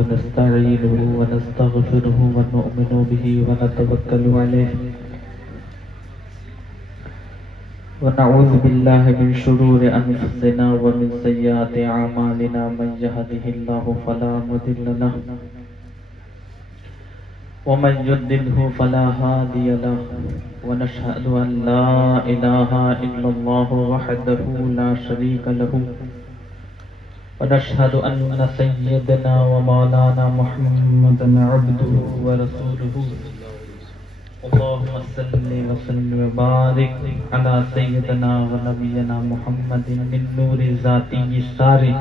ونستعينه ونستغفره ونؤمن به ونتوكل عليه ونعوذ بالله من شرور أنفسنا ومن سيئات أعمالنا من يهده الله فلا مضل له ومن يضلل فلا هادي له ونشهد أن لا إله إلا الله وحده لا شريك له ونشهد أن سيدنا ومولانا محمدا عبده ورسوله اللهم صل وسلم وبارك على سيدنا ونبينا محمد من نور ذاته الساري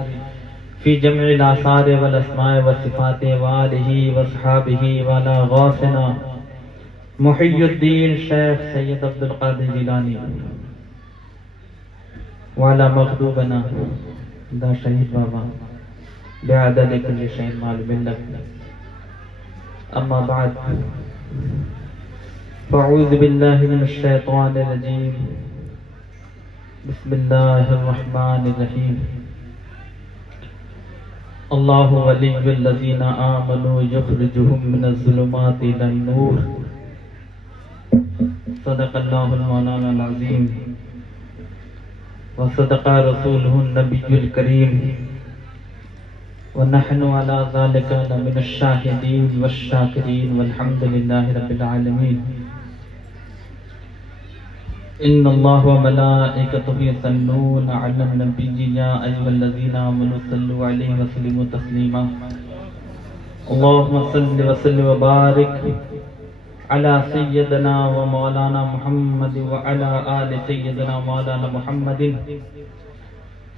في جميع الآثار والأسماء والصفات وآله وأصحابه وعلى غوثنا محي الدين شیخ سید عبد القادر جیلانی وعلى مغضوبنا دا شہید بابا بعدد كل شيء معلوم لك أما بعد فأعوذ بالله من الشيطان الرجيم بسم الله الرحمن الرحيم الله ولي الذين آمنوا يخرجهم من الظلمات إلى النور صدق الله المولانا العظيم وصدق رسوله النبي الكريم ونحن على ذلك لمن الشاهدين والشاكرين والحمد لله رب العالمين إن الله وملائكته يصلون على النبي يا أيها الذين آمنوا صلوا عليه وسلموا تسليما اللهم صل وسلم وبارك على سيدنا ومولانا محمد وعلى آل سيدنا مولانا محمد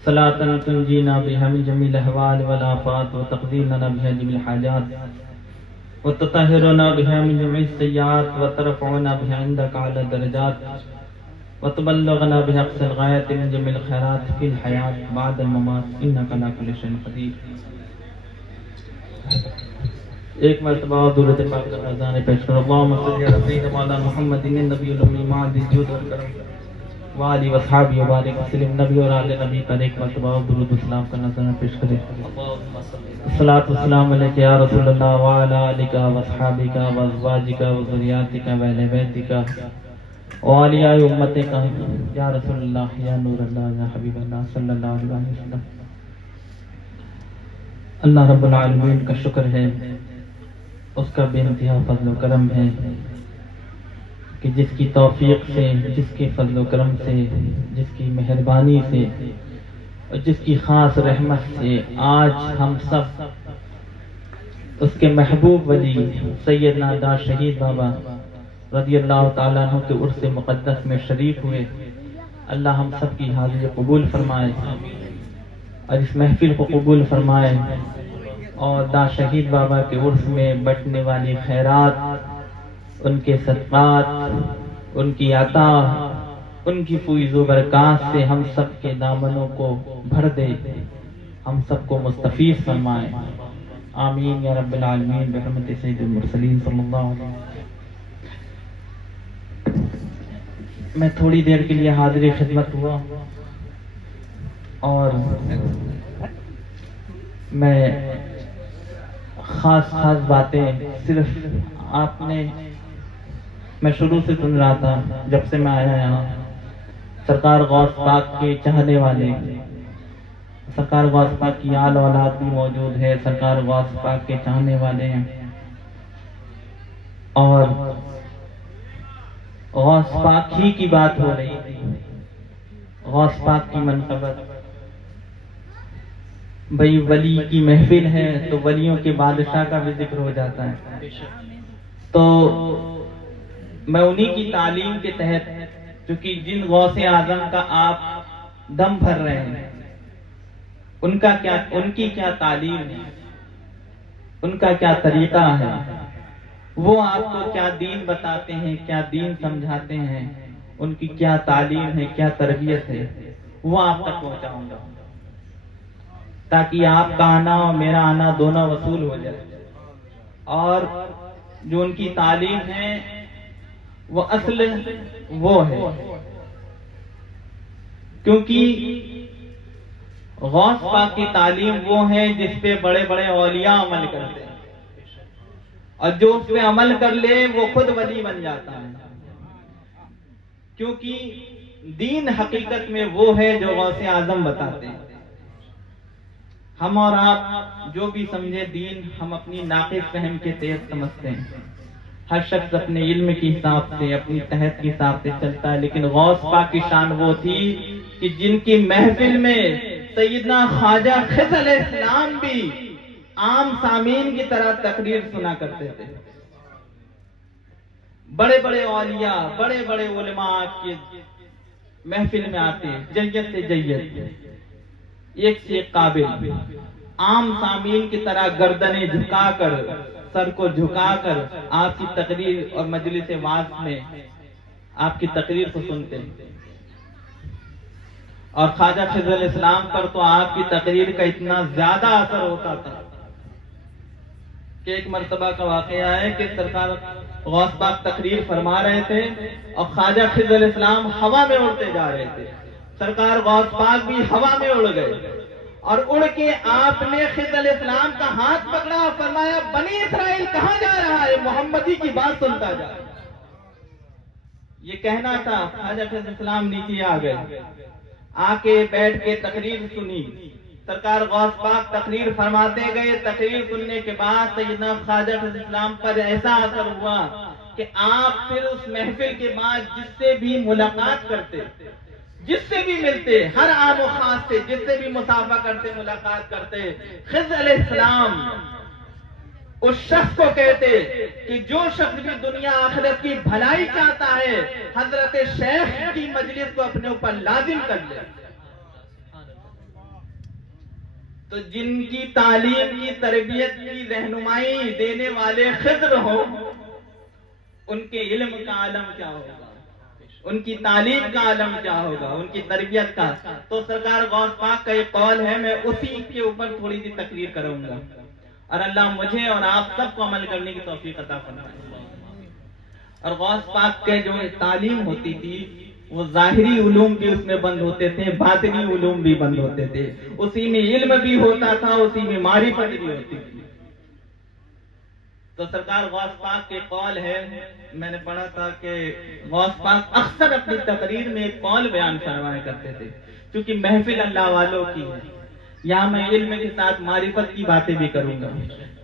صلاة تنجينا بها من جميع الأهوال والآفات وتقضي لنا بها جميع الحاجات وتطهرنا بها من جميع السيئات وترفعنا بها عندك على الدرجات وتبلغنا بها أقصى الغاية من جميع الخيرات في الحياة بعد الممات إنك على كل شيء قدير. ایک مرتبہ درود پاک کا اذان پیش کرو. اللهم صل على سيدنا مولانا محمد النبي الأمي معاذ الجود والكرم وآلہ وصحابہ وبارک وسلم. نبی اور آل نبی پر ایک مرتبہ درود السلام کا نذرانہ پیش کریں. الصلاۃ والسلام علیک یا رسول اللہ وعلی آلک واصحابک وازواجک وذریاتک واہل بیتک واولیاء امتک یا رسول اللہ یا نور اللہ یا حبیب اللہ صلی اللہ علیہ وسلم. اللہ رب العالمین کا شکر ہے، اس کا بے انتہا فضل و کرم ہے کہ جس کی توفیق سے، جس کے فضل و کرم سے، جس کی مہربانی سے اور جس کی خاص رحمت سے آج ہم سب اس کے محبوب ولی سیدنا دا شہید بابا رضی اللہ تعالیٰ عنہ کے عرس مقدس میں شریک ہوئے. اللہ ہم سب کی حاضری قبول فرمائے اور اس محفل کو قبول فرمائے اور دا شہید بابا کے عرس میں بٹنے والی خیرات، ان کے صدقات، ان کی عطا، ان کی فیض و برکات سے ہم سب کے دامنوں کو بھر دے، ہم سب کو مستفیض فرمائے. آمین یا رب العالمین برحمت سید المرسلین صلی اللہ علیہ وسلم. میں تھوڑی دیر کے لیے حاضر خدمت ہوا اور میں خاص باتیں صرف آپ نے، میں شروع سے سن رہا تھا جب سے میں آیا یہاں. سرکار غوث پاک کے چاہنے والے، سرکار غوث پاک کی آل اولاد بھی موجود ہے، سرکار غوث پاک کے چاہنے والے ہیں اور غوث پاک ہی کی بات ہو رہی تھی. غوث پاک کی منقبت، بھئی ولی کی محفل ہے تو ولیوں کے بادشاہ کا بھی ذکر ہو جاتا ہے. تو میں انہی کی تعلیم کے تحت، چونکہ جن غوث اعظم کا آپ دم بھر رہے ہیں، ان کی کیا تعلیم ہے، ان کا کیا طریقہ ہے، وہ آپ کو کیا دین بتاتے ہیں، کیا دین سمجھاتے ہیں، ان کی کیا تعلیم ہے، کیا تربیت ہے، وہ آپ تک پہنچاؤں گا تاکہ آپ کا آنا اور میرا آنا دونوں وصول ہو جائے. اور جو ان کی تعلیم ہے وہ اصل وہ ہے، کیونکہ غوث پاک کی تعلیم وہ ہے جس پہ بڑے بڑے اولیاء عمل کرتے ہیں، اور جو اس پہ عمل کر لے وہ خود ولی بن جاتا ہے، کیونکہ دین حقیقت میں وہ ہے جو غوث اعظم بتاتے ہیں۔ ہم اور آپ جو بھی سمجھے دین، ہم اپنی ناقص فہم کے تحت سمجھتے ہیں، ہر شخص اپنے علم کے حساب سے، اپنی تحت کے حساب سے چلتا ہے، لیکن غوث پاک کی شان وہ تھی کہ جن کی محفل میں سیدنا خواجہ خضر علیہ السلام بھی عام سامعین کی طرح تقریر سنا کرتے تھے۔ بڑے بڑے اولیاء، بڑے بڑے علماء کی محفل میں آتے، جیت سے جیت، ایک سے ایک قابل، عام سامعین کی طرح گردنیں جھکا کر، سر کو جھکا کر آپ کی تقریر اور مجلس وعظ میں آپ کی تقریر کو سنتے ہیں۔ اور خواجہ خضر علیہ السلام پر تو آپ کی تقریر کا اتنا زیادہ اثر ہوتا تھا کہ ایک مرتبہ کا واقعہ ہے کہ سرکار غوث پاک تقریر فرما رہے تھے اور خواجہ خضر علیہ السلام ہوا میں اڑتے جا رہے تھے، سرکار غوث پاک بھی ہوا میں اڑ گئے، اور اڑ کے آپ نے خضر علیہ السلام کا ہاتھ پکڑا اور فرمایا بنی اسرائیل کہاں جا رہا ہے، محمدی کی بات سنتا جا۔ یہ کہنا تھا، خواجہ خضر علیہ السلام نیچے آ گئے، آ کے بیٹھ کے تقریر سنی، سرکار غوث پاک تقریر فرماتے گئے۔ تقریر سننے کے بعد سیدنا خواجہ خضر علیہ السلام پر ایسا اثر ہوا کہ آپ پھر اس محفل کے بعد جس سے بھی ملاقات کرتے، جس سے بھی ملتے، ہر عام و خاص سے جس سے بھی مصافحہ کرتے، ملاقات کرتے، خضر علیہ السلام اس شخص کو کہتے کہ جو شخص بھی دنیا آخرت کی بھلائی چاہتا ہے حضرت شیخ کی مجلس کو اپنے اوپر لازم کر لے۔ تو جن کی تعلیم کی، تربیت کی رہنمائی دینے والے خضر ہوں، ان کے علم کا عالم کیا ہوگا، ان کی تعلیم کا عالم کیا ہوگا، ان کی تربیت کا۔ تو سرکار غوث پاک کا یہ قول ہے، میں اسی کے اوپر تھوڑی سی تقریر کروں گا، اور اللہ مجھے اور آپ سب کو عمل کرنے کی توفیق عطا فرمائے۔ اور غوث پاک کے جو تعلیم ہوتی تھی وہ ظاہری علوم بھی اس میں بند ہوتے تھے، باطنی علوم بھی بند ہوتے تھے، اسی میں علم بھی ہوتا تھا، اسی میں معرفت بھی ہوتی تھی۔ تو سرکار غوث پاک کے قول ہے، میں نے پڑھا تھا کہ غوث پاک اکثر اپنی تقریر میں ایک قول بیان فرمایا کرتے تھے، کیونکہ محفل اللہ والوں کی ہے، یہاں میں علم کے ساتھ معرفت کی باتیں بھی کروں گا،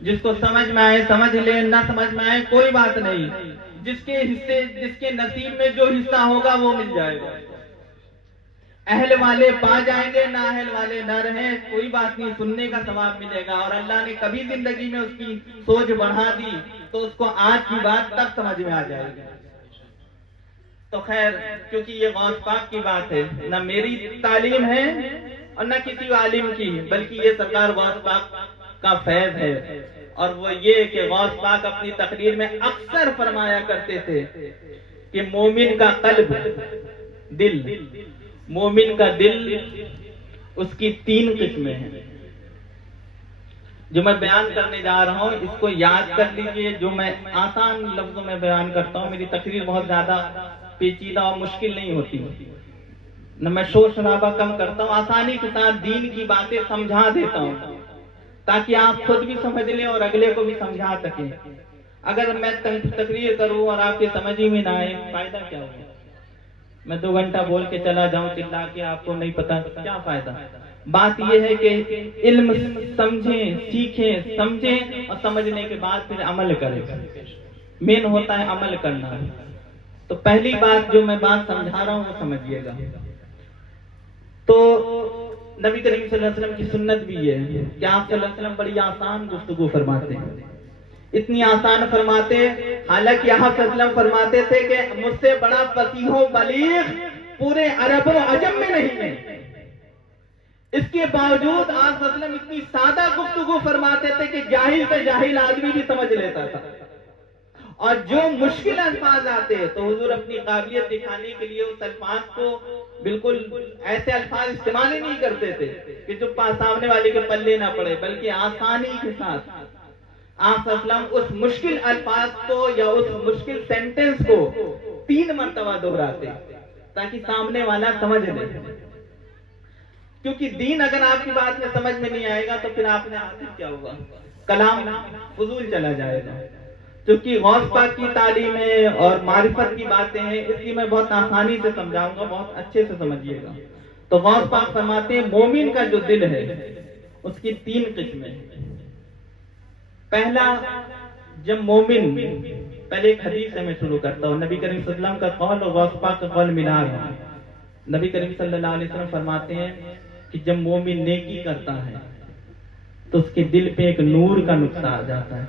جس کو سمجھ میں آئے سمجھ لے، نہ سمجھ میں آئے کوئی بات نہیں، جس کے حصے، جس کے نصیب میں جو حصہ ہوگا وہ مل جائے گا، اہل والے پا جائیں گے، نہ اہل والے نہ رہیں کوئی بات نہیں، سننے کا ثواب ملے گا۔ اور اللہ نے کبھی زندگی میں اس کی سوچ بڑھا دی تو اس کو آج کی بات تک سمجھ میں آ جائے گی۔ تو خیر، کیونکہ یہ غوث پاک کی بات ہے، نہ میری تعلیم ہے اور نہ کسی عالم کی، بلکہ یہ سرکار غوث پاک کا فیض ہے، اور وہ یہ کہ غوث پاک اپنی تقریر میں اکثر فرمایا کرتے تھے کہ مومن کا قلب، دل، مومن کا دل، اس کی 3 قسمیں ہیں، جو میں بیان کرنے جا رہا ہوں اس کو یاد کر لیجئے، جو میں آسان لفظوں میں بیان کرتا ہوں، میری تقریر بہت زیادہ پیچیدہ اور مشکل نہیں ہوتی، نہ میں شور شرابہ کم کرتا ہوں، آسانی کے ساتھ دین کی باتیں سمجھا دیتا ہوں تاکہ آپ خود بھی سمجھ لیں اور اگلے کو بھی سمجھا سکیں۔ اگر میں تقریر کروں اور آپ کے سمجھ ہی میں نہ آئے، فائدہ کیا ہوگا؟ میں 2 گھنٹہ بول کے چلا جاؤں چلا کے، آپ کو نہیں پتا، کیا فائدہ؟ بات یہ ہے کہ علم سمجھیں، سیکھیں، سمجھیں، اور سمجھنے کے بعد پھر عمل کریں، مین ہوتا ہے عمل کرنا۔ تو پہلی بات جو میں بات سمجھا رہا ہوں وہ سمجھیے گا۔ تو نبی کریم صلی اللہ علیہ وسلم کی سنت بھی ہے کہ آپ صلی اللہ علیہ وسلم بڑی آسان گفتگو فرماتے ہیں، اتنی آسان فرماتے، حالانکہ آپ صلی اللہ علیہ وسلم فرماتے تھے کہ مجھ سے بڑا فصیح و بلیغ پورے عرب و عجم میں نہیں ہے، اس کے باوجود آپ صلی اللہ علیہ وسلم اتنی سادہ گفتگو فرماتے تھے کہ جاہل سے جاہل آدمی بھی سمجھ لیتا تھا، اور جو مشکل الفاظ آتے تو حضور اپنی قابلیت دکھانے کے لیے اس الفاظ کو بالکل ایسے الفاظ استعمال ہی نہیں کرتے تھے کہ جو سامنے والے کے پلے نہ پڑے، بلکہ آسانی کے ساتھ آپ صلی اللہ علیہ وسلم اس مشکل الفاظ کو یا اس مشکل سینٹنس کو 3 مرتبہ دہراتے تاکہ سامنے والا سمجھ لے، کیونکہ دین اگر آپ کی بات میں سمجھ میں نہیں آئے گا تو پھر آپ نے حاصل کیا ہوگا؟ کلام فضول چلا جائے گا. کیونکہ غوث پاک کی تعلیمیں اور معرفت کی باتیں ہیں، اس لیے میں بہت آسانی سے سمجھاؤں گا، بہت اچھے سے سمجھیے گا. تو غوث پاک فرماتے ہیں مومن کا جو دل ہے اس کی 3 قسمیں ہیں. پہلا، جب مومن، پہلے ایک حدیث سے میں شروع کرتا ہوں، نبی کریم صلی اللہ علیہ وسلم کا قول اور غوث پاک کا قول ملا ہے. نبی کریم صلی اللہ علیہ وسلم فرماتے ہیں کہ جب مومن نیکی کرتا ہے تو اس کے دل پہ ایک نور کا نقطہ آ جاتا ہے،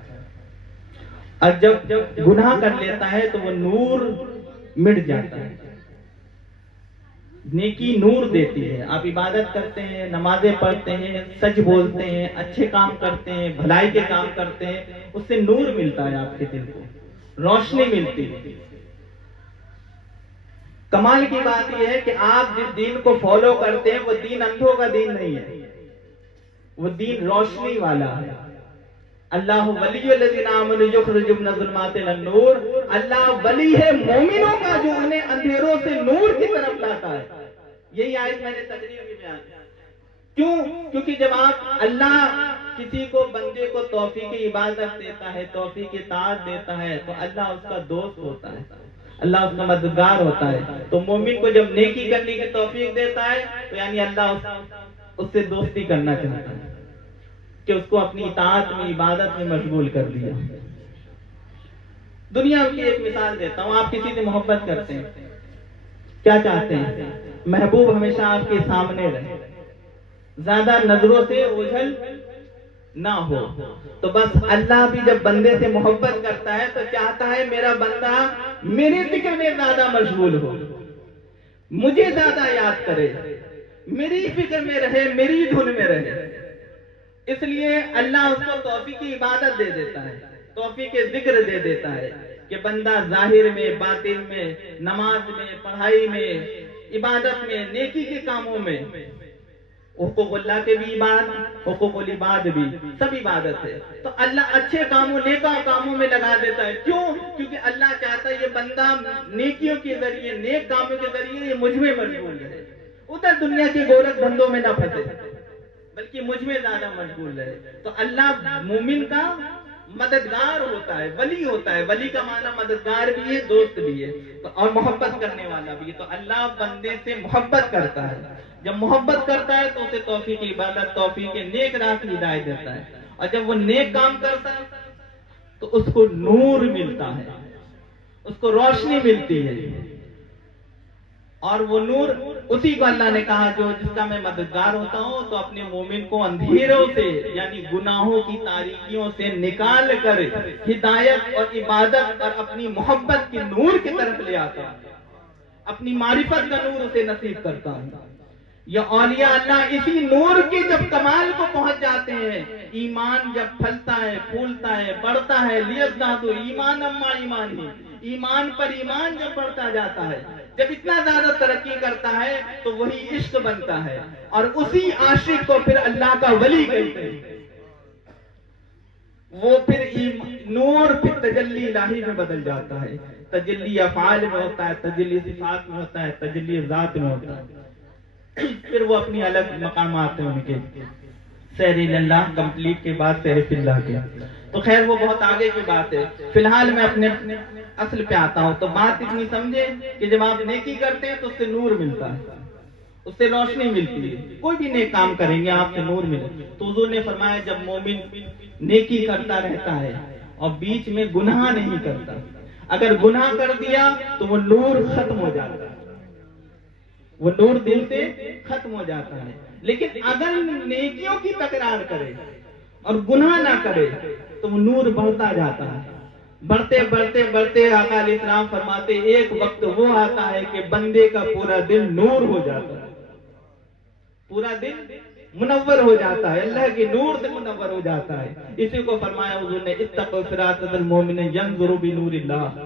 اور جب گناہ کر لیتا ہے تو وہ نور مٹ جاتا ہے. نیکی نور دیتی ہے. آپ عبادت کرتے ہیں، نمازیں پڑھتے ہیں، سچ بولتے ہیں، اچھے کام کرتے ہیں، بھلائی کے کام کرتے ہیں، اس سے نور ملتا ہے، آپ کے دل کو روشنی ملتی ہے. کمال کی بات یہ ہے کہ آپ جس دین کو فالو کرتے ہیں وہ دین اندھوں کا دین نہیں ہے، وہ دین روشنی والا ہے. اللہ ولی الذین آمنوا یخرجهم من الظلمات الی النور. اللہ ولی ہے مومنوں کا جو انہیں اندھیروں سے نور کی طرف لاتا ہے. یہی آیت میں نے تقریر میں بیان کیا. کیوں؟ کیونکہ جب آپ اللہ کسی کو، بندے کو توفیق عبادت دیتا ہے، توفیق اطاعت دیتا ہے، تو اللہ اس کا دوست ہوتا ہے، اللہ اس کا مددگار ہوتا ہے. تو مومن کو جب نیکی کرنے کی توفیق دیتا ہے تو یعنی اللہ اس سے دوستی کرنا چاہتا ہے کہ اس کو اپنی اطاعت میں، عبادت میں مشغول کر دیا. دنیا کی ایک مثال دیتا ہوں. آپ کسی سے محبت کرتے ہیں، کیا چاہتے ہیں؟ محبوب ہمیشہ آپ کے سامنے رہے، زیادہ نظروں سے اوجھل نہ ہو. تو بس اللہ بھی جب بندے سے محبت کرتا ہے تو چاہتا ہے میرا بندہ میرے ذکر میں زیادہ مشغول ہو، مجھے زیادہ یاد کرے، میری فکر میں رہے، میری دھن میں رہے. اس لیے اللہ اس کو توفیق کی عبادت دے دیتا ہے، توفیق کے ذکر دے دیتا ہے کہ بندہ ظاہر میں، باطن میں، نماز میں، پڑھائی میں، عبادت میں، نیکی کے کاموں میں، حقوق اللہ کے بھی عبادت، حقوق العباد بھی، سب عبادت ہے. تو اللہ اچھے کاموں، نیکا کاموں میں لگا دیتا ہے. کیوں؟ کیونکہ اللہ چاہتا ہے یہ بندہ نیکیوں کے ذریعے، نیک کاموں کے ذریعے یہ مجھ میں مشغول رہے، ادھر دنیا کے گورکھ دھندوں میں نہ پھنسے، بلکہ مجھ میں زیادہ مشغول رہے. تو اللہ مومن کا مددگار ہوتا ہے، ولی ہوتا ہے. ولی کا معنی مددگار بھی ہے، دوست بھی ہے، اور محبت کرنے والا بھی ہے. تو اللہ بندے سے محبت کرتا ہے. جب محبت کرتا ہے تو اسے توفیق عبادت، توفیق نیک راہ کی ہدایت دیتا ہے. اور جب وہ نیک کام کرتا ہے تو اس کو نور ملتا ہے، اس کو روشنی ملتی ہے. اور وہ نور اسی کو اللہ نے کہا جو جس کا میں مددگار ہوتا ہوں تو اپنے مومن کو اندھیروں سے، یعنی گناہوں کی تاریکیوں سے نکال کر ہدایت اور عبادت اور اپنی محبت کے نور کی طرف لے آتا ہوں، اپنی معرفت کا نور اسے نصیب کرتا ہوں. یہ اولیاء اللہ اسی نور کے جب کمال کو پہنچ جاتے ہیں، ایمان جب پھلتا ہے، پھولتا ہے، بڑھتا ہے، لیزدادوا ایمانا مع ایمان ہی، ایمان پر ایمان جب بڑھتا جاتا ہے، جب اتنا زیادہ ترقی کرتا ہے تو وہی عشق بنتا ہے، اور اسی عاشق کو پھر اللہ کا ولی کہتے ہیں. وہ پھر نور پھر تجلی الہی میں بدل جاتا ہے. تجلی افعال میں ہوتا ہے، تجلی صفات میں ہوتا ہے، تجلی ذات میں ہوتا ہے. پھر وہ اپنی الگ مقامات ہیں ان کے. سیر اللہ کمپلیٹ کے بعد سیر فی اللہ کے. تو خیر وہ بہت آگے کی بات ہے. فی الحال میں اپنے اصل پہ آتا ہوں. تو بات اتنی سمجھے کہ جب آپ نیکی کرتے ہیں تو اس سے نور ملتا ہے، اس سے روشنی ملتی ہے. کوئی بھی نیک کام کریں گے آپ سے نور ملے. تو حضور نے فرمایا جب مومن نیکی کرتا رہتا ہے اور بیچ میں گناہ نہیں کرتا، اگر گناہ کر دیا تو وہ نور ختم ہو جاتا ہے، وہ نور دل سے ختم ہو جاتا ہے. لیکن اگر نیکیوں کی تکرار کرے اور گناہ نہ کرے تو وہ نور بڑھتا جاتا ہے. بڑھتے بڑھتے بڑھتے آقا علیہ السلام فرماتے ایک وقت وہ آتا ہے کہ بندے کا پورا دل نور ہو جاتا ہے، پورا دل منور ہو جاتا ہے، اللہ کے نور سے منور ہو جاتا ہے. اسی کو فرمایا حضور نے اتقوا فراست المؤمن ينظر بنور اللہ.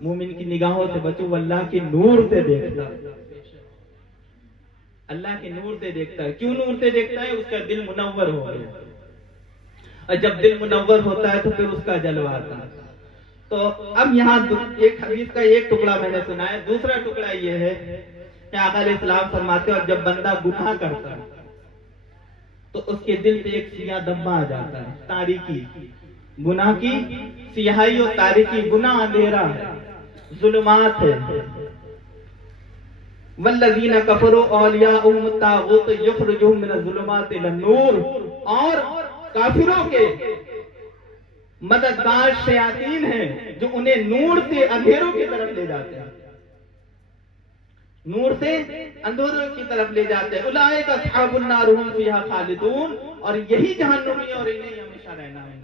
مومن کی نگاہوں سے بچو، وہ اللہ کے نور سے دیکھتا ہے، اللہ کے نور سے دیکھتا ہے. کیوں نور سے دیکھتا ہے؟ اس کا دل منور ہو گیا، اور جب دل منور ہوتا ہے تو پھر اس کا جلوہ آتا ہے. تو اب یہاں ایک حدیث کا ایک ٹکڑا میں نے سنا ہے. دوسرا ٹکڑا یہ ہے کہ آقا علیہ السلام فرماتے ہیں اور جب بندہ گناہ کرتا ہے تو اس کے دل پہ ایک سیاہ دھبا آ جاتا ہے، تاریکی، گناہ کی سیاہی اور تاریکی، گناہ اندھیرا ہے، ظلمات ہے۔ والذین کفروا اولیاءهم الطاغوت یخرجهم من الظلمات الی النور، اور کافروں کے مددگار شیاطین ہیں جو انہیں نور سے اندھیروں کی طرف لے جاتے ہیں، نور سے اندھیروں کی طرف لے جاتے ہیں۔ اولئک اصحاب النار هم فیہا خالدون، اور یہی جہنمی اور انہیں ہمیشہ رہنا ہے۔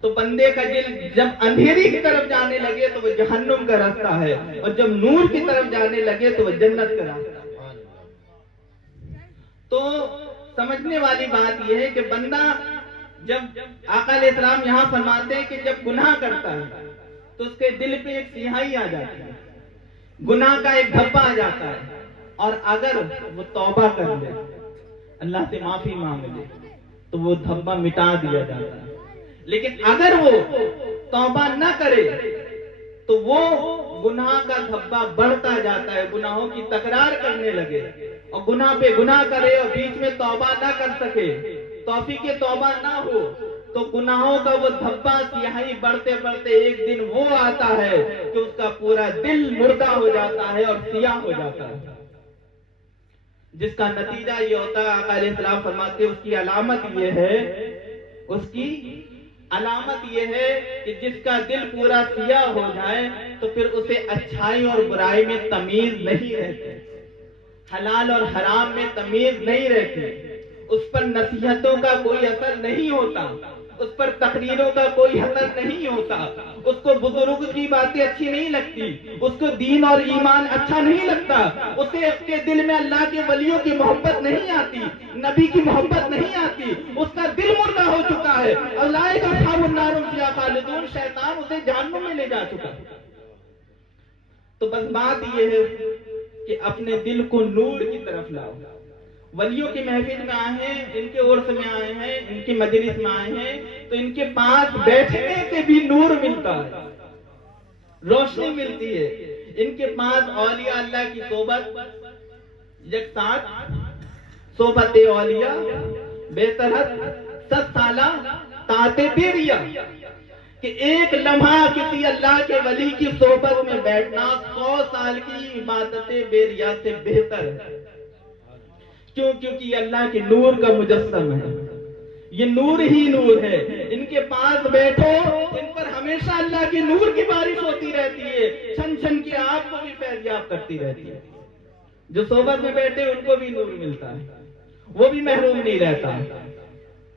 تو بندے کا دل جب اندھیری کی طرف جانے لگے تو وہ جہنم کا راستہ ہے، اور جب نور کی طرف جانے لگے تو وہ جنت کا راستہ ہے۔ تو سمجھنے والی بات یہ ہے کہ بندہ جب آقا علیہ السلام یہاں فرماتے ہیں کہ جب گناہ کرتا ہے تو اس کے دل پہ ایک سیاہی آ جاتی ہے، گناہ کا ایک دھبا آ جاتا ہے، اور اگر وہ توبہ کر لے، اللہ سے معافی مانگ لے، تو وہ دھبا مٹا دیا جاتا ہے۔ لیکن اگر وہ توبہ نہ کرے تو وہ گناہ کا دھبا بڑھتا جاتا ہے، گناہوں کی تکرار کرنے لگے، اور گناہ پہ گناہ کرے اور بیچ میں توبہ نہ کر سکے، توفیق توبہ نہ ہو، تو گناہوں کا وہ دھبا سیاہی بڑھتے بڑھتے ایک دن وہ آتا ہے کہ اس کا پورا دل مردہ ہو جاتا ہے اور سیاہ ہو جاتا ہے، جس کا نتیجہ یہ ہوتا ہے، آقا علیہ السلام فرماتے ہیں اس کی علامت یہ ہے، اس کی علامت یہ ہے کہ جس کا دل پورا سیاہ ہو جائے تو پھر اسے اچھائی اور برائی میں تمیز نہیں رہتی، حلال اور حرام میں تمیز نہیں رہتی، اس پر نصیحتوں کا کوئی اثر نہیں ہوتا، اس پر تقریروں کا کوئی اثر نہیں ہوتا، اس کو بزرگ کی باتیں اچھی نہیں لگتی، اس کو دین اور ایمان اچھا نہیں لگتا، اسے اس کے دل میں اللہ کے ولیوں کی محبت نہیں آتی، نبی کی محبت نہیں آتی، اس کا دل مردہ ہو چکا ہے، اولئک اصحاب النار هم فیہا خالدون، شیطان اسے جہنم میں لے جا چکا۔ تو بس بات یہ ہے کہ اپنے دل کو نور کی طرف لاؤ۔ ولیوں کی محفل میں آئے ہیں، ان کے عرس میں آئے ہیں، ان کی مجلس میں آئے ہیں، تو ان کے پاس بیٹھنے سے بھی نور ملتا ہے، روشنی ملتی ہے۔ ان کے پاس اولیاء اللہ کی صحبت، یک ساتھ صحبت اولیاء بے طرح 7 سالہ طاعت بیریا، کہ ایک لمحہ کسی اللہ کے ولی کی صحبت میں بیٹھنا 100 سال کی عبادت بیریا سے بہتر ہے۔ کیوں؟ کیونکہ یہ اللہ کے نور کا مجسم ہے، یہ نور ہی نور ہے۔ ان کے پاس بیٹھو، ان پر ہمیشہ اللہ کی نور کی بارش ہوتی رہتی ہے، چھن چھن کی آپ کو بھی فیضیاب کرتی رہتی ہے۔ جو صحبت میں بیٹھے ان کو بھی نور ملتا ہے، وہ بھی محروم نہیں رہتا۔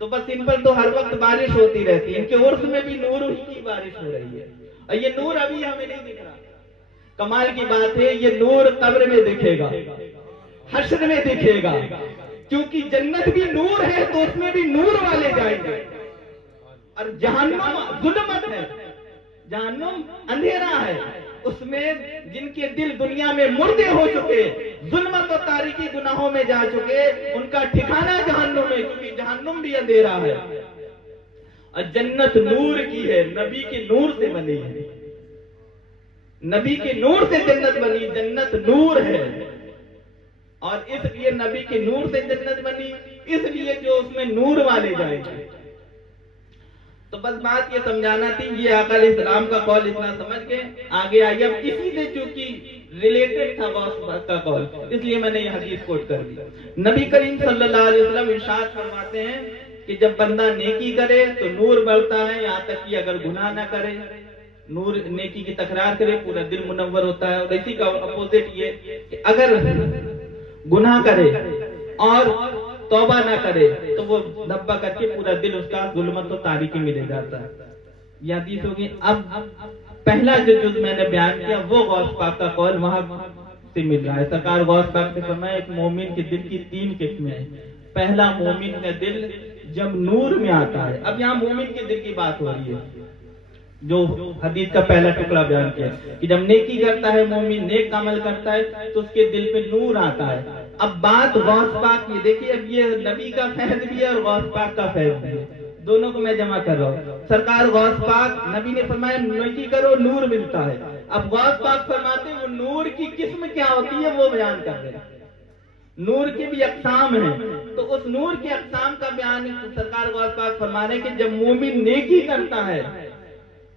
تو بس ان پر تو ہر وقت بارش ہوتی رہتی ہے، ان کے عرس میں بھی نور ہی کی بارش ہو رہی ہے، اور یہ نور ابھی ہمیں نہیں دکھ رہا۔ کمال کی بات ہے، یہ نور قبر میں دکھے گا، حشر میں دکھے گا، کیونکہ جنت بھی نور ہے تو اس میں بھی نور والے جائیں گے، اور جہنم ظلمت ہے، جہنم اندھیرا ہے، اس میں جن کے دل دنیا میں مردے ہو چکے، ظلمت اور تاریکی گناہوں میں جا چکے، ان کا ٹھکانہ جہنم ہے، کیونکہ جہنم بھی اندھیرا ہے، اور جنت نور کی ہے، نبی کے نور سے بنی ہے، نبی کے نور سے جنت بنی، جنت نور ہے، اور اس لیے نبی کے نور سے جنت بنی، اس لیے جو اس میں نور والے جائیں گے۔ تو بس بات یہ سمجھانا تھی، یہ آقا علیہ السلام کا قول اتنا سمجھ کے آگے آئیے۔ اب اسی سے چونکہ ریلیٹڈ تھا غوث کا قول، اس لیے میں نے یہ حدیث کوٹ کر دی۔ نبی کریم صلی اللہ علیہ وسلم ارشاد فرماتے ہیں کہ جب بندہ نیکی کرے تو نور بڑھتا ہے، یہاں تک کہ اگر گناہ نہ کرے، نور نیکی کی تکرار کرے، پورا دل منور ہوتا ہے۔ اور اسی کا اپوزٹ یہ کہ اگر گناہ کرے اور توبہ نہ کرے تو وہ دھبا کر کے پورا دل اس کا ظلمت و تاریکی میں لے جاتا ہے۔ یہ حدیث ہوگی۔ اب پہلا جو جز میں نے بیان کیا وہ غوث پاک کا قول وہاں سے مل رہا ہے۔ سرکار غوث پاک نے فرمایا ایک مومن کے دل کی 3 قسمیں ہیں۔ پہلا، مومن کا دل جب نور میں آتا ہے۔ اب یہاں مومن کے دل کی بات ہو رہی ہے، جو حدیث کا پہلا ٹکڑا بیان کیا کہ جب نیکی کرتا ہے مومن، نیک عمل کرتا ہے تو اس کے دل پہ نور آتا ہے۔ اب بات غوث پاک کی دیکھیے، اب یہ نبی کا فیض بھی ہے اور غوث پاک کا فیض بھی ہے، دونوں کو میں جمع کر رہا ہوں۔ سرکار غوث پاک، نبی نے فرمایا نیکی کرو نور ملتا ہے۔ اب غوث پاک فرماتے ہیں وہ نور کی قسم کیا ہوتی ہے وہ بیان کر رہے ہیں۔ نور کی بھی اقسام ہیں، تو اس نور کی اقسام کا بیان سرکار غوث پاک فرما رہے ہیں کہ جب مومن نیکی کرتا ہے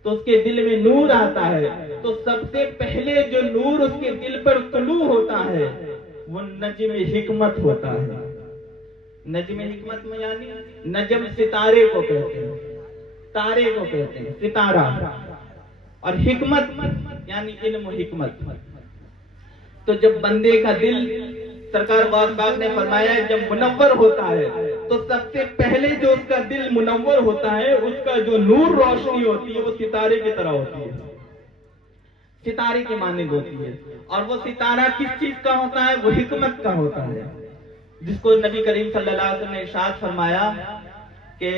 تو اس کے دل میں نور آتا ہے، تو سب سے پہلے جو نور اس کے دل پر طلوع ہوتا ہے وہ نجم حکمت ہوتا ہے۔ نجم حکمت میں یعنی نجم ستارے کو کہتے ہیں، تارے کو کہتے ہیں ستارہ، اور حکمت یعنی علم و حکمت۔ تو جب بندے کا دل، سرکار غوث پاک نے فرمایا جب منور ہوتا ہے تو سب سے پہلے جو اس کا دل منور ہوتا ہے اس کا جو نور روشنی ہوتی ہے وہ ستارے کی طرح ہوتی ہے، ستارے کی مانند ہوتی ہے۔ اور وہ ستارہ کس چیز کا ہوتا ہے؟ وہ حکمت کا ہوتا ہے، جس کو نبی کریم صلی اللہ علیہ وسلم نے ارشاد فرمایا کہ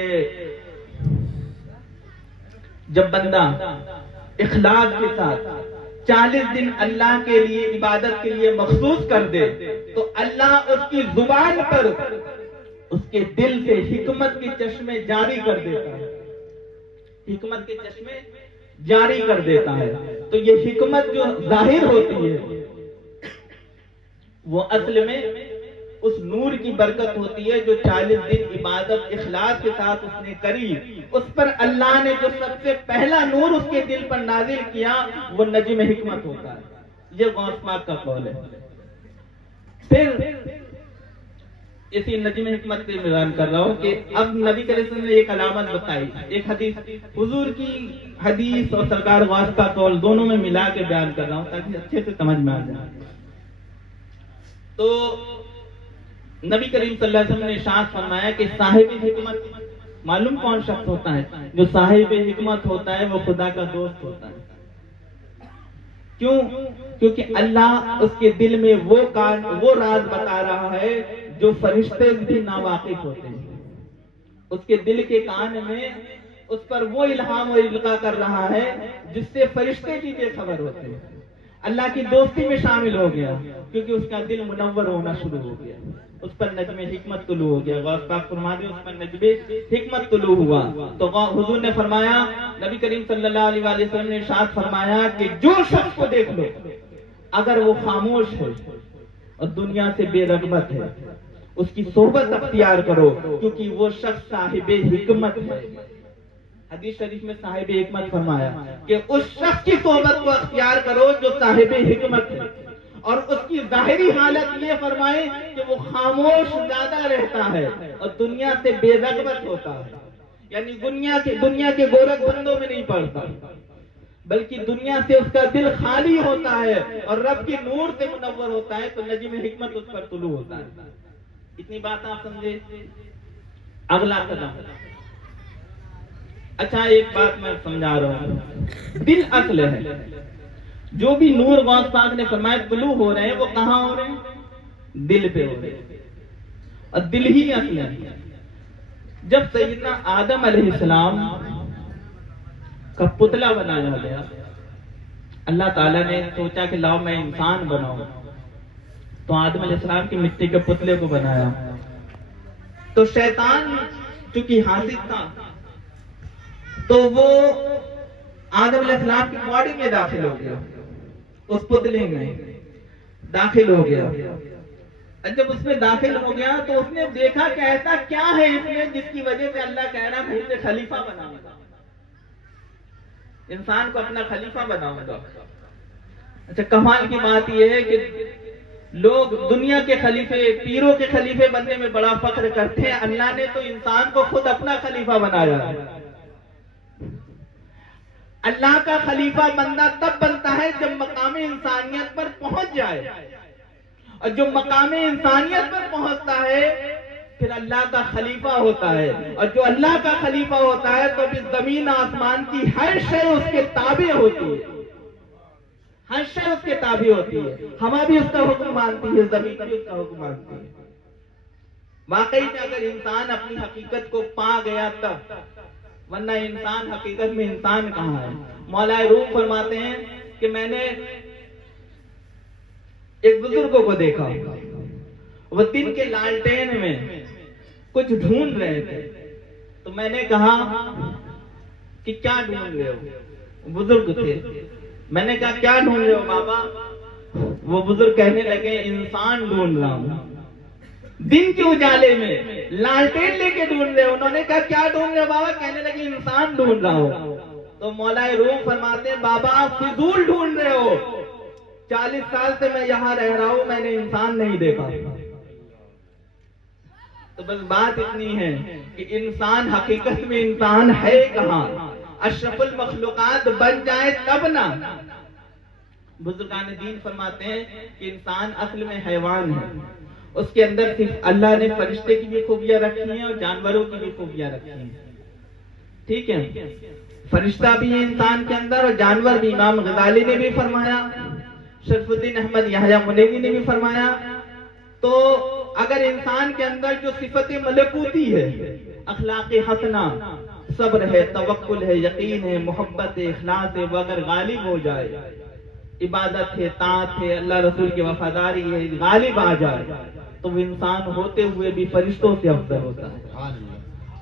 جب بندہ اخلاص کے ساتھ 40 دن اللہ کے لیے عبادت کے لیے مخصوص کر دے تو اللہ اس کی زبان پر اس کے دل سے حکمت کے چشمے جاری کر دیتا ہے، حکمت کے چشمے جاری کر دیتا ہے۔ تو یہ حکمت جو ظاہر ہوتی ہے وہ اصل میں اس نور کی برکت ہوتی ہے جو 40 دن عبادت اخلاص کے ساتھ اس نے کری، اس پر اللہ نے جو سب سے پہلا نور اس کے دل پر نازل کیا وہ نجم حکمت ہوتا ہے۔ یہ غوث پاک کا قول ہے۔ پھر اسی نجم حکمت سے بیان کر رہا ہوں کہ اب نبی کریم صلی اللہ علیہ وسلم نے ایک علامت بتائی، ایک حدیث، حضور کی حدیث اور سرکار غوث کا قول دونوں میں ملا کے بیان کر رہا ہوں تاکہ اچھے سے سمجھ میں آ جائے۔ تو نبی کریم صلی اللہ علیہ وسلم نے ارشاد فرمایا کہ صاحب حکمت، معلوم کون شخص ہوتا ہے؟ جو صاحب حکمت ہوتا ہے وہ خدا کا دوست ہوتا ہے۔ کیوں؟ کیونکہ اللہ اس کے دل میں وہ راز بتا رہا ہے جو فرشتے بھی ناواقف ہوتے ہیں۔ اس کے دل کے کان میں اس پر وہ الہام و القاء کر رہا ہے جس سے فرشتے بھی بے خبر ہوتے ہیں۔ اللہ کی دوستی میں شامل ہو گیا کیونکہ اس کا دل منور ہونا شروع ہو گیا، اس پر نجم حکمت طلوع ہو گیا۔ غوث پاک فرما دے اس پر نجم حکمت طلوع ہوا۔ تو حضور نے فرمایا، نبی کریم صلی اللہ علیہ وسلم نے ارشاد فرمایا کہ جو شخص کو دیکھ لو اگر وہ خاموش ہے اور دنیا سے بے رغبت ہے اس کی صحبت اختیار کرو کیونکہ وہ شخص صاحب حکمت ہے۔ حدیث شریف میں صاحب حکمت فرمایا کہ اس شخص کی صحبت کو اختیار کرو جو صاحب حکمت ہے، اور اس کی ظاہری حالت یہ فرمائے کہ وہ خاموش زیادہ رہتا ہے اور دنیا سے بے رغبت ہوتا ہے، یعنی دنیا کے گورکھ بندوں میں نہیں پڑتا بلکہ دنیا سے اس کا دل خالی ہوتا ہے اور رب کی نور سے منور ہوتا ہے، تو نجم حکمت اس پر طلوع ہوتا ہے۔ اتنی بات آپ سمجھے؟ اگلا قدم، اچھا ایک بات میں سمجھا رہا ہوں، دل اصل ہے۔ جو بھی نور غوث پاک نے فرمایا طلوع ہو رہے ہیں وہ کہاں ہو رہے ہیں؟ دل پہ ہو رہے ہیں، اور دل ہی اصل ہے۔ جب سیدنا آدم علیہ السلام کا پتلا بنایا گیا، اللہ تعالیٰ نے سوچا کہ لاؤ میں انسان بناؤں، تو آدم علیہ السلام کی مٹی کے پتلے کو بنایا۔ تو شیطان چونکہ حاسد تھا تو وہ آدم علیہ السلام کی باڈی میں داخل ہو گیا، اس پتلے میں داخل ہو گیا۔ جب اس میں داخل ہو گیا تو اس نے دیکھا کہ ایسا کیا ہے اس میں جس کی وجہ سے اللہ کہہ رہا ہے اسے خلیفہ بناؤں گا، انسان کو اپنا خلیفہ بناؤں گا۔ اچھا کمال کی بات یہ ہے کہ لوگ دنیا کے خلیفے، پیروں کے خلیفے بننے میں بڑا فخر کرتے ہیں، اللہ نے تو انسان کو خود اپنا خلیفہ بنایا ہے۔ اللہ کا خلیفہ بندہ تب بنتا ہے جب مقام انسانیت پر پہنچ جائے، اور جو مقام انسانیت پر پہنچتا ہے پھر اللہ کا خلیفہ ہوتا ہے، اور جو اللہ کا خلیفہ ہوتا ہے تو پھر زمین آسمان کی ہر شے اس کے تابع ہوتی ہے، ہر شے اس کے تابع ہوتی ہے۔ ہوا بھی اس کا حکم مانتی ہے، زمین بھی اس کا حکم مانتی ہے۔ واقعی میں اگر انسان اپنی حقیقت کو پا گیا تب، ورنہ انسان حقیقت میں انسان کہاں ہے؟ مولا روح فرماتے ہیں کہ میں نے ایک بزرگوں کو دیکھا، وہ دن کے لالٹین میں کچھ ڈھونڈ رہے تھے، تو میں نے کہا کہ کیا ڈھونڈ رہے ہو؟ بزرگ تھے، میں نے کہا کیا ڈھونڈ رہے ہو بابا؟ وہ بزرگ کہنے لگے انسان ڈھونڈ رہا ہوں۔ دن کے اجالے میں لالٹین لے کے ڈھونڈ رہے. انہوں نے کہا کیا ڈھونڈ رہے بابا؟ کہنے لگے انسان ڈھونڈ رہا ہو. تو مولا روم فرماتے ہیں بابا آپ فضول ڈھونڈ رہے ہو. 40 سال سے میں یہاں رہ رہا ہوں, میں نے انسان نہیں دیکھا. تو بس بات اتنی ہے کہ انسان حقیقت میں انسان ہے کہاں؟ اشرف المخلوقات بن جائے تب نا. بزرگان دین فرماتے ہیں کہ انسان اصل میں حیوان ہے. اس کے اندر صرف اللہ نے فرشتے کی بھی خوبیاں رکھی ہیں اور جانوروں کی بھی خوبیاں رکھی ہیں. ٹھیک ہے, فرشتہ بھی ہے انسان کے اندر اور جانور بھی. امام غزالی نے بھی فرمایا, شرف الدین احمد یحییٰ منیری نے بھی فرمایا. تو اگر انسان کے اندر جو صفت ملکوتی ہے, اخلاق حسنہ, صبر ہے, توکل ہے, یقین ہے, محبت ہے, اخلاص ہے, وہ اگر غالب ہو جائے, عبادت ہے, طاعت ہے, اللہ رسول کی وفاداری ہے, غالب آ جائے, تو وہ انسان ہوتے ہوئے بھی فرشتوں سے افضل ہوتا ہے.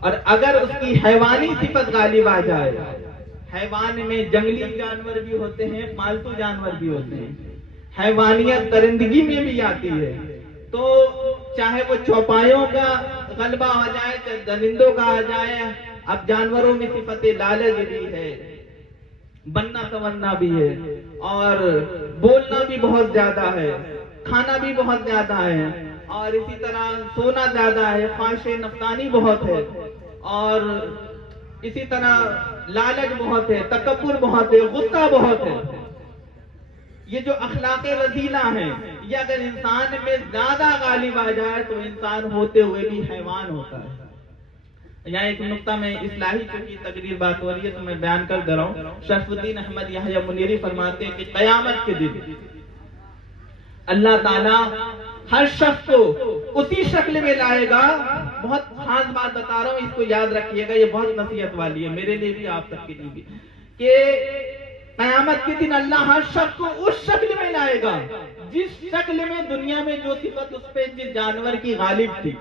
اور اگر اس کی حیوانی صفت غالب آ جائے, حیوان میں جنگلی جانور بھی ہوتے ہیں, پالتو جانور بھی ہوتے ہیں, حیوانیت درندگی میں بھی آتی ہے, تو چاہے وہ چوپایوں کا غلبہ ہو جائے, چاہے درندوں کا آ جائے. اب جانوروں میں صفت لالچ بھی ہے, بننا سنورنا بھی ہے, اور بولنا بھی بہت زیادہ ہے, کھانا بھی بہت زیادہ ہے, اور اسی طرح سونا زیادہ ہے, خواہش نفسانی بہت ہے, اور اسی طرح لالچ بہت ہے, تکبر بہت ہے, غصہ بہت ہے. یہ جو اخلاق رذیلہ ہیں, یہ اگر انسان میں زیادہ غالب آ جائے تو انسان ہوتے ہوئے بھی حیوان ہوتا ہے. یہاں ایک نقطہ میں اصلاحی چونکہ تقریر بات ہو رہی ہے تو میں بیان کر دے رہا ہوں. شرف الدین احمد یحییٰ منیری فرماتے ہیں کہ قیامت کے دن اللہ تعالیٰ ہر شخص کو اسی شکل میں لائے گا. بہت خاص بات بتا رہا ہوں, اس کو یاد رکھیے گا, یہ بہت نصیحت والی ہے میرے لیے بھی آپ سب کے لیے بھی, کہ قیامت کے دن اللہ ہر شخص کو اس شکل میں لائے گا جس شکل میں دنیا میں جو صفت اس پہ جس جانور کی غالب تھی.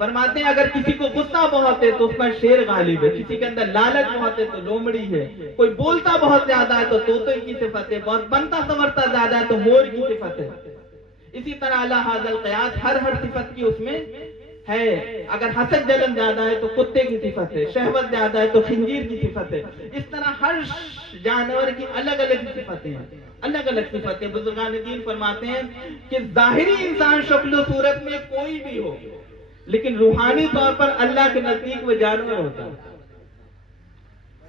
فرماتے ہیں اگر کسی کو غصہ بہت ہے تو اس پر شیر غالب ہے, کسی کے اندر لالچ بہت ہے تو لومڑی ہے, کوئی بولتا بہت زیادہ ہے تو طوطے کی صفت ہے, بہت بنتا سنورتا زیادہ ہے تو مور کی صفت ہے. اسی طرح اللہ حاضر القیاس ہر صفت کی اس میں ہے. اگر حسد جلن زیادہ ہے تو کتے کی صفت ہے, شہوت زیادہ ہے تو خنزیر کی صفت ہے. اس طرح ہر جانور کی الگ الگ صفتیں ہیں, الگ الگ صفتیں. بزرگان دین فرماتے ہیں کہ ظاہری انسان شکل و صورت میں کوئی بھی ہو, لیکن روحانی طور پر اللہ کے نزدیک وہ جانور ہوتا ہے.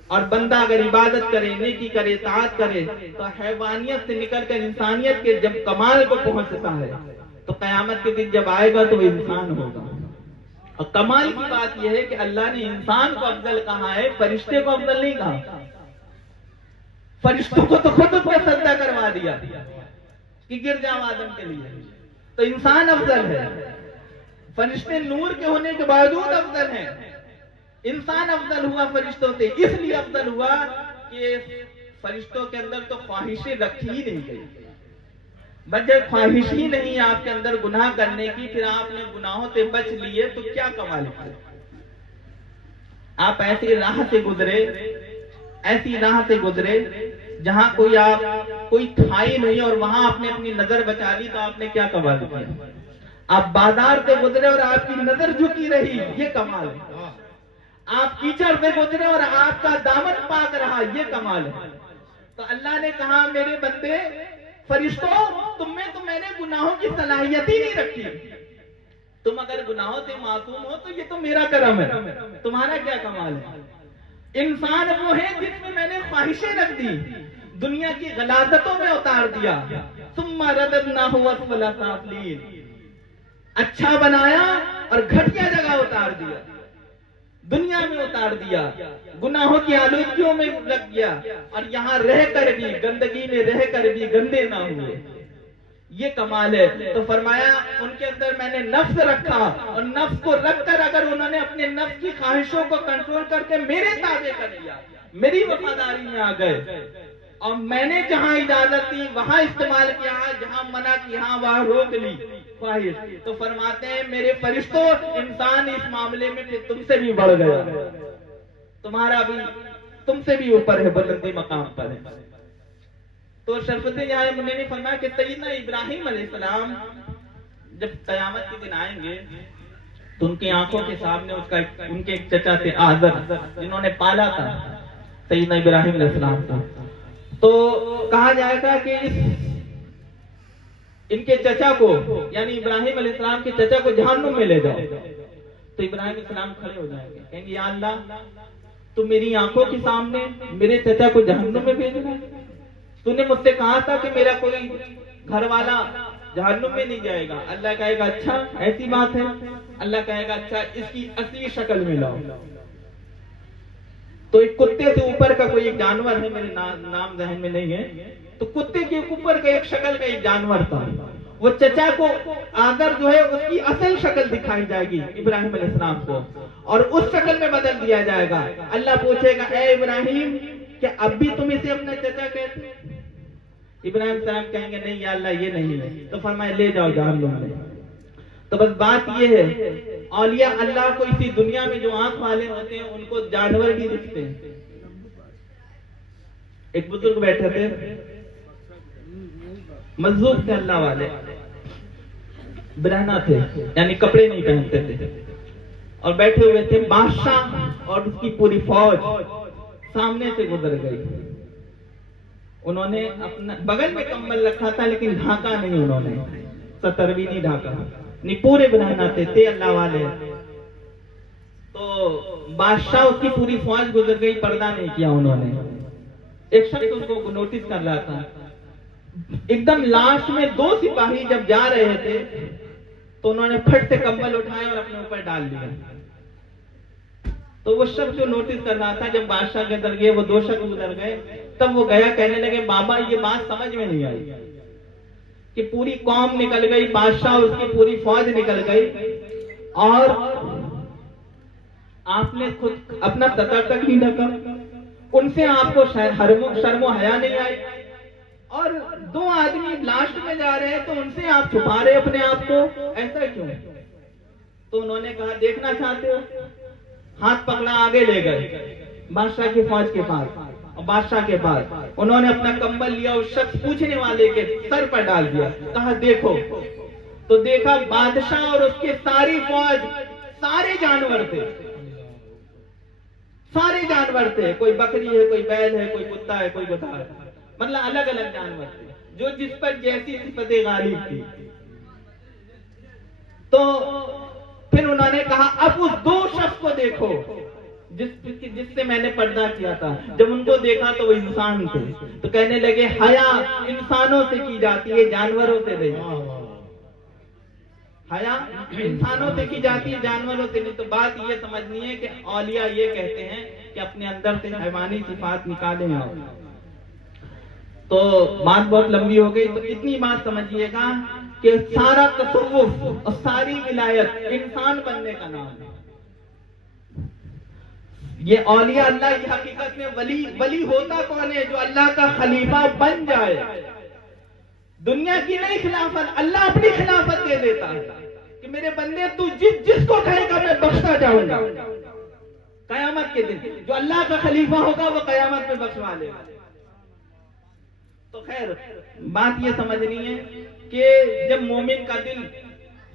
اور بندہ اگر عبادت کرے, نیکی کرے, طاعت کرے, تو حیوانیت سے نکل کر انسانیت کے جب کمال کو پہنچتا ہے تو قیامت کے دن جب آئے گا تو وہ انسان ہوگا. اور کمال کی بات یہ ہے کہ اللہ نے انسان کو افضل کہا ہے, فرشتے کو افضل نہیں کہا. فرشتوں کو تو خود اس پہ سجدہ کروا دیا کہ گر جاؤ آدم کے لیے, تو انسان افضل ہے. فرشتے نور کے ہونے کے باوجود افضل ہیں. انسان افضل ہوا فرشتوں سے, اس لیے افضل ہوا کہ فرشتوں کے اندر تو خواہشیں رکھی ہی نہیں گئی. بس جب خواہش ہی نہیں آپ کے اندر گناہ کرنے کی, پھر آپ نے گناہوں سے بچ لیے تو کیا کمال ہے. آپ ایسی راہ سے گزرے, ایسی راہ سے گزرے جہاں کوئی کھائی نہیں اور وہاں آپ نے اپنی نظر بچا لی, تو آپ نے کیا کمال کیا. آپ بازار سے گزرے اور آپ کی نظر جھکی رہی, یہ کمال ہے. آپ کیچڑ سے گزرے اور آپ کا دامن پاک رہا, یہ کمال ہے. تو اللہ نے کہا میرے بندے فرشتوں, تم میں تو میں نے گناہوں کی صلاحیت ہی نہیں رکھی. تم اگر گناہوں سے معصوم ہو تو یہ تو میرا کرم ہے, تمہارا کیا کمال ہے. انسان وہ ہے جس میں نے خواہشیں رکھ دی, دنیا کی غلاظتوں میں اتار دیا. ثم رددناہ اسفل سافلین, اچھا بنایا اور گھٹیا جگہ اتار دیا, دنیا میں اتار دیا, گناہوں کی آلودگیوں میں رکھ دیا, اور یہاں رہ کر بھی گندگی میں رہ کر بھی گندے نہ ہوئے. یہ کمال ہے. تو فرمایا ان کے اندر میں نے نفس رکھا, اور نفس کو رکھ کر اگر انہوں نے اپنے نفس کی خواہشوں کو کنٹرول کر کے میرے تابع کر لیا, میری وفاداری میں آ گئے, اور میں نے جہاں اجازت دی وہاں استعمال کیا, جہاں منع کیا وہاں روک لی خواہش, تو فرماتے ہیں میرے فرشتوں انسان اس معاملے میں تم سے بھی بڑھ گیا, تمہارا بھی تم سے بھی اوپر ہے, بلندی مقام پر ہے. تو شرف الدین یحییٰ منیری نے فرمایا کہ سیدنا ابراہیم علیہ السلام جب قیامت کے دن آئیں گے تو ان کی آنکھوں کے سامنے ان کے ایک چچا تھے آزر، جنہوں نے پالا تھا سیدنا ابراہیم علیہ السلام کو. تو کہا جائے گا کہ ان کے چچا کو، یعنی ابراہیم علیہ السلام کے چچا کو جہنم میں لے جاؤ. تو ابراہیم علیہ السلام کھڑے ہو جائیں گے، کہیں گے یا اللہ تو میری آنکھوں کے سامنے میرے چچا کو جہنم میں بھیج رہا ہے. تو نے مجھ سے کہا تھا کہ میرا کوئی گھر والا جہنم میں نہیں جائے گا. اللہ کہے گا اچھا ایسی بات ہے. اللہ کہے گا اچھا اس کی اصلی شکل میں لاؤ. تو ایک کتے سے اوپر کا کوئی ایک جانور ہے، میرے نام ذہن میں نہیں ہے، تو کتے کے اوپر کا ایک شکل کا ایک جانور تھا. وہ چچا کو آزر جو ہے اس کی اصل شکل دکھائی جائے گی ابراہیم علیہ السلام کو، اور اس شکل میں بدل دیا جائے گا. اللہ پوچھے گا اے ابراہیم کیا اب بھی تم اسے اپنا چچا کہتے؟ ابراہیم علیہ السلام کہیں گے نہیں یا اللہ یہ نہیں ہے. تو فرمائے لے جاؤ جہنم میں. تو بس بات یہ ہے اولیاء اللہ کو اسی دنیا میں جو آنکھ والے ہوتے ہیں ان کو جانور بھی دکھتے ہیں. ایک بزرگ بیٹھے تھے، مذہوب تھے اللہ والے، برہنہ تھے یعنی کپڑے نہیں پہنتے تھے، اور بیٹھے ہوئے تھے. بادشاہ اور اس کی پوری فوج سامنے سے گزر گئی. انہوں نے اپنا بغل میں کمبل رکھا تھا لیکن ڈھانکا نہیں، انہوں نے ستر بھی نہیں ڈھانکا، نہیں پورے برہنہ تھے اللہ والے. تو بادشاہ اس کی پوری فوج گزر گئی، پردہ نہیں کیا انہوں نے. ایک شخص اس کو نوٹس کر رہا تھا. ایک دم لاسٹ میں 2 سپاہی جب جا رہے تھے تو انہوں نے پھٹ سے کمبل اٹھائے اور اپنے اوپر ڈال دیا. تو وہ شخص جو نوٹس کر رہا تھا جب بادشاہ کے اندر گئے، وہ 2 شخص گزر گئے، تب وہ گیا کہنے لگے بابا یہ بات سمجھ میں نہیں آئی کہ پوری قوم نکل گئی، بادشاہ اور اس کی پوری فوج نکل گئی، اور آپ نے خود اپنا سطر تک نہیں ڈھکا. ان سے آپ کو شرم و حیا نہیں آئی، اور 2 آدمی لاسٹ میں جا رہے ہیں تو ان سے آپ چھپا رہے اپنے آپ کو، ایسا کیوں؟ تو انہوں نے کہا دیکھنا چاہتے ہو؟ ہاتھ پکڑا آگے لے گئے بادشاہ کی فوج کے پاس، اور بادشاہ کے پاس انہوں نے اپنا کمبل لیا، اس شخص پوچھنے والے کے سر پر ڈال دیا. کہا دیکھو. تو دیکھا بادشاہ اور اس کی ساری فوج سارے جانور تھے، سارے جانور تھے. کوئی بکری ہے، کوئی بیل ہے، کوئی کتا ہے، کوئی گدھا ہے، مطلب الگ الگ جانور تھے جو جس پر جیسی صفت غالب تھی. تو پھر انہوں نے کہا اب اس 2 شخص کو دیکھو جس سے میں نے پردہ کیا تھا. جب ان کو دیکھا تو وہ انسان تھے. تو کہنے لگے حیا انسانوں سے کی جاتی ہے، جانوروں سے نہیں. حیا انسانوں سے کی جاتی ہے، جانوروں سے نہیں. تو بات یہ سمجھنی ہے کہ اولیاء یہ کہتے ہیں کہ اپنے اندر سے حیوانی صفات نکالیں. تو بات بہت لمبی ہو گئی، تو اتنی بات سمجھیے گا کہ سارا تصوف اور ساری ولایت انسان بننے کا نام ہے. یہ اولیاء اللہ کی حقیقت میں ولی ہوتا کون ہے؟ جو اللہ کا خلیفہ بن جائے. دنیا کی نہیں خلافت، اللہ اپنی خلافت دے دیتا ہے کہ میرے بندے تو جس کو کہے گا میں بخشتا جاؤں گا. قیامت کے دن جو اللہ کا خلیفہ ہوگا وہ قیامت میں بخشوا لے گا. تو خیر بات یہ سمجھنی ہے کہ جب مومن کا دل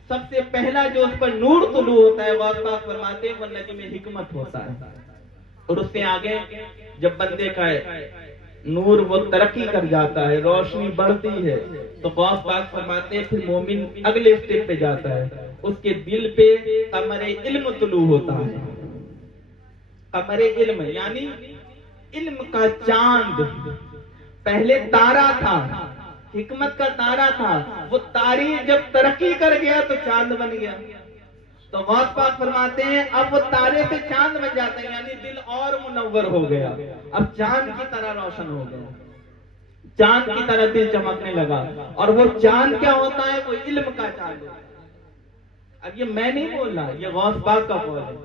سب سے پہلا جو اس پر نور طلوع ہوتا ہے، غوث پاک فرماتے ہیں وہ نجم حکمت ہوتا ہے. اور اس سے آگے جب بندے کا نور وہ ترقی کر جاتا ہے، روشنی بڑھتی ہے، تو غوث پاک فرماتے ہیں پھر مومن اگلے سٹیپ پہ جاتا ہے. اس کے دل پہ قمر علم طلوع ہوتا ہے. قمر علم یعنی علم کا چاند. پہلے تارا تھا، حکمت کا تارا تھا، وہ تاری جب ترقی کر گیا تو چاند بن گیا. تو غوث پاک فرماتے ہیں اب وہ تارے سے چاند بن جاتا ہے، یعنی دل اور منور ہو گیا، اب چاند کی طرح روشن ہو گیا، چاند کی طرح دل چمکنے لگا. اور وہ چاند کیا ہوتا ہے؟ وہ علم کا چاند. اب یہ میں نہیں بول رہا، یہ غوث پاک کا قول ہے.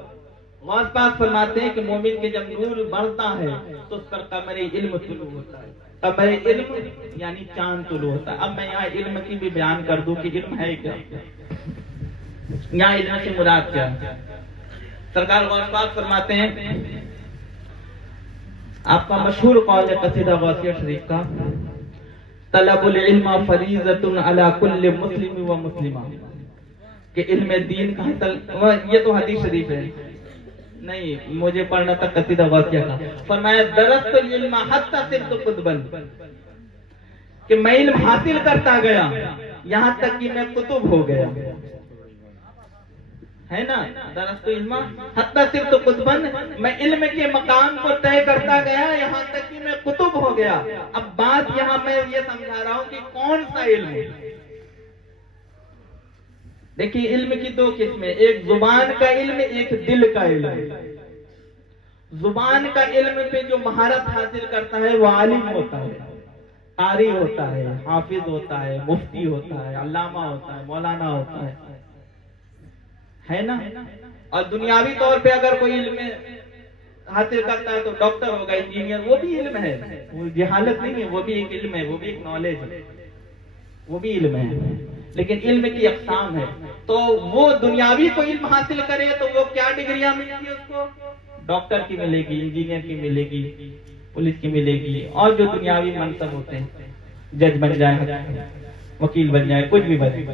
غوث پاک فرماتے ہیں کہ مومن کے جب نور بڑھتا ہے تو اس پر قمر علم طلوع ہوتا ہے. قمر علم یعنی چاند طلوع ہوتا ہے. اب میں یہاں علم کی بھی بیان کر دوں کہ علم ہے کیا، یہاں علم سے مراد کیا ہے. سرکار غوث پاک فرماتے ہیں، آپ کا مشہور قول ہے قصیدہ غوثیہ شریف کا، طلب العلم فریضۃ علی کل مسلم و مسلمہ. کہ علم دین کا حاصل، یہ تو حدیث شریف ہے، نہیں مجھے پڑھنا تھا قصیدہ واقعہ کا. فرمایا درست العلم حتی صرت قطبا، کہ میں علم حاصل کرتا گیا یہاں تک کہ میں قطب ہو گیا. ہے نا، درست علم حتی صرت قطبا، میں علم کے مقام کو طے کرتا گیا یہاں تک کہ میں قطب ہو گیا. اب بات یہاں میں یہ سمجھا رہا ہوں کہ کون سا علم ہے. دیکھیے علم کی دو قسمیں، ایک زبان کا علم، ایک دل کا علم. زبان کا علم پہ جو مہارت حاصل کرتا ہے وہ عالم ہوتا ہے، قاری ہوتا ہے، حافظ ہوتا ہے، مفتی ہوتا ہے، علامہ ہوتا ہے، مولانا ہوتا ہے نا. اور دنیاوی طور پہ اگر کوئی علم حاصل کرتا ہے تو ڈاکٹر ہوگا، انجینئر، وہ بھی علم ہے، وہ جہالت نہیں ہے، وہ بھی ایک علم ہے، وہ بھی ایک نالج ہے، وہ بھی علم ہے. لیکن علم کی اقسام ہے. تو وہ دنیاوی کو علم حاصل کرے تو وہ کیا ڈگریاں ملتی ہیں اس کو؟ ڈاکٹر کی ملے گی، انجینئر کی ملے گی، پولیس کی ملے گی، اور جو دنیاوی منصب ہوتے ہیں، جج بن جائے، وکیل بن جائے، کچھ بھی بنے.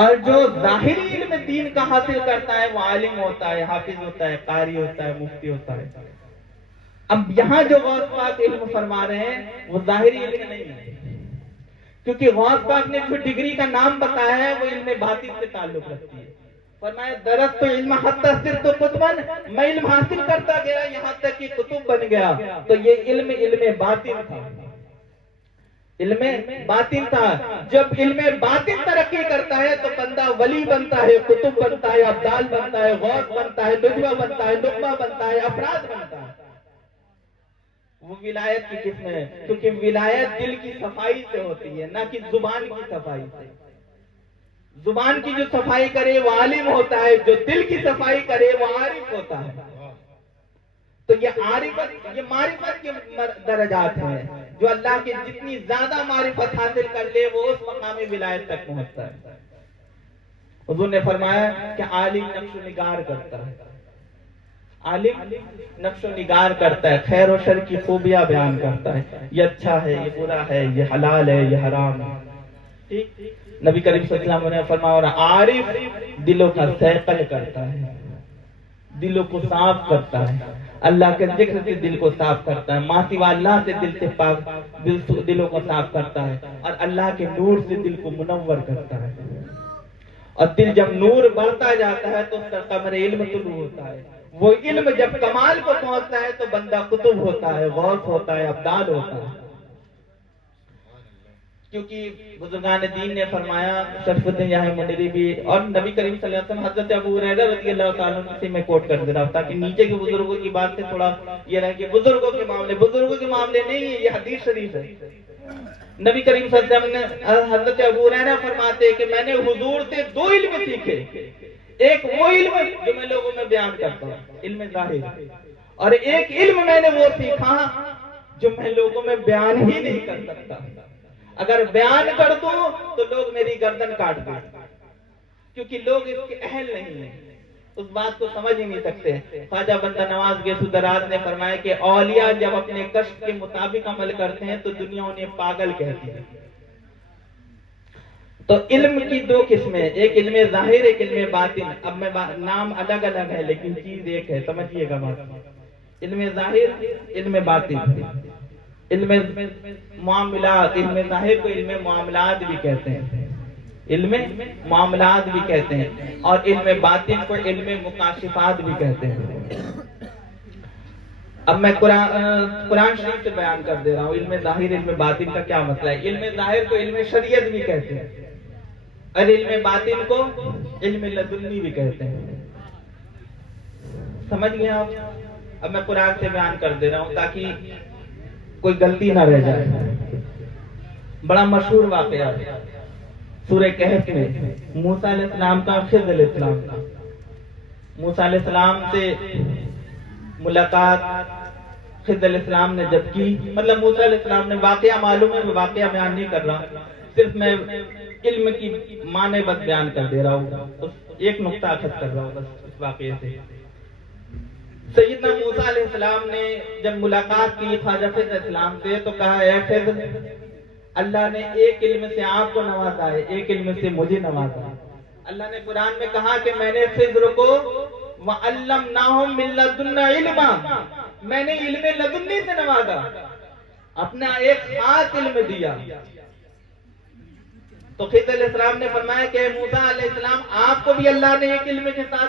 اور جو ظاہری علم دین کا حاصل کرتا ہے وہ عالم ہوتا ہے، حافظ ہوتا ہے، قاری ہوتا ہے، مفتی ہوتا ہے. اب یہاں جو غوث پاک علم فرما رہے ہیں وہ ظاہری علم نہیں ہے، کیونکہ غوث پاک نے جو ڈگری کا نام بتایا ہے وہ علم باطن سے تعلق رکھتی ہے. فرمایا درست علم حتی صرت قطبا، میں علم حاصل کرتا گیا یہاں تک کہ قطب بن گیا. تو یہ علم باطن تھا، علم باطن تھا. جب علم باطن ترقی کرتا ہے تو بندہ ولی بنتا ہے، قطب بنتا ہے، ابدال بنتا ہے، غوث بنتا ہے، نجوہ بنتا ہے، نقبہ بنتا ہے، افراد بنتا ہے. وہ ولایت کی قسم ہے، کیونکہ ولایت دل کی صفائی سے ہوتی ہے، نہ کہ زبان کی صفائی سے. زبان کی جو صفائی کرے وہ عالم ہوتا ہے، جو دل کی صفائی کرے وہ عارف ہوتا ہے. تو یہ عارفت، یہ معرفت کے درجات ہیں. جو اللہ کی جتنی زیادہ معرفت حاصل کر لے وہ اس مقام ولایت تک پہنچتا ہے. حضور نے فرمایا کہ عالم نقش و نگار کرتا ہے، عالم نقش و نگار کرتا ہے، خیر و شر کی خوبیاں بیان کرتا ہے، یہ اچھا ہے، یہ برا ہے، یہ حلال ہے، یہ حرام ہے. ٹھیک، نبی کریم صلی اللہ علیہ وسلم نے فرمایا اور عارف دلوں کا سیقل کرتا ہے، دلوں کو صاف کرتا ہے، اللہ کے ذکر سے دل کو صاف کرتا ہے، ماں سوا اللہ سے دل سے پاک دلوں کو صاف کرتا ہے، اور اللہ کے نور سے دل کو منور کرتا ہے. اور دل جب نور بڑھتا جاتا ہے تو اس کا قمر علم طلوع ہوتا ہے. وہ علم جب کمال کو پہنچتا ہے تو بندہ قطب ہوتا ہے، غوث ہوتا ہے، ابدال ہوتا ہے. کیونکہ بزرگان دین نے فرمایا، شرف الدین یحییٰ منیری بھی، اور نبی کریم صلی اللہ علیہ وسلم، حضرت ابو ہریرہ رضی اللہ تعالیٰ عنہ سے میں کوٹ کر دے رہا ہوں تاکہ نیچے کے بزرگوں کی بات سے تھوڑا یہ رہے کہ بزرگوں کے معاملے نہیں ہے، یہ حدیث شریف ہے. نبی کریم صلی اللہ علیہ وسلم نے، حضرت ابو ہریرہ فرماتے ہیں کہ میں نے حضور سے دو علم سیکھے. ایک وہ علم جو میں لوگوں میں بیان کرتا ہوں، علم ظاہر، اور ایک علم میں نے وہ سیکھا جو میں لوگوں میں بیان ہی نہیں کر سکتا. اگر بیان کر دوں تو لوگ میری گردن کاٹ دیں، کیونکہ لوگ اس کے اہل نہیں ہیں، اس بات کو سمجھ ہی نہیں سکتے. خواجہ بندہ نواز گیسو دراز نے فرمایا کہ اولیاء جب اپنے کشف کے مطابق عمل کرتے ہیں تو دنیا انہیں پاگل کہتی ہے. تو علم کی دو قسمیں، ایک علم ظاہر، ایک علم باطن. اب میں نام الگ الگ ہے لیکن چیز ایک ہے، سمجھیے گا بات. علم ظاہر، علم باطن. علم معاملات، علم ظاہر کو علم معاملات بھی کہتے ہیں، علم معاملات بھی کہتے ہیں، اور علم باطن کو علم مکاشفات بھی کہتے ہیں. اب میں قرآن شریف سے بیان کر دے رہا ہوں علم ظاہر علم باطن کا کیا مسئلہ ہے. علم ظاہر کو علم شریعت بھی کہتے ہیں، اور علم باطن کو علم لدنی بھی کہتے ہیں. سمجھ گئے آپ؟ اب میں قرآن سے بیان کر دے رہا ہوں تاکہ کوئی غلطی نہ رہ جائے. بڑا مشہور واقعہ ہے سورہ کہف میں، موسیٰ علیہ السلام کا خضر علیہ السلام کا. موسیٰ علیہ السلام سے ملاقات خضر علیہ السلام نے جب کی، مطلب موسیٰ علیہ السلام نے، واقعہ معلوم ہے، میں واقعہ بیان نہیں کر رہا، صرف میں علم کی معنی بس بیان کر دے رہا ہوں، ایک نقطہ اخذ کر رہا ہوں بس اس واقعے سے. سیدنا موسیٰ علیہ السلام نے جب ملاقات کی خواجہ خضر علیہ السلام سے تو کہا اے خضر، اللہ نے ایک علم سے آپ کو نوازا ہے، ایک علم سے مجھے نوازا ہے. اللہ نے قرآن میں کہا کہ میں نے خضر کو وَعَلَّمْنَاهُم مِّن لَّدُنَّا عِلْمًا، میں نے علم لدنی سے نوازا، اپنا ایک خاص علم دیا۔ تو خضر علیہ السلام نے فرمایا کہ موسیٰ علیہ السلام آپ کو بھی اللہ نے ایک علم کے ساتھ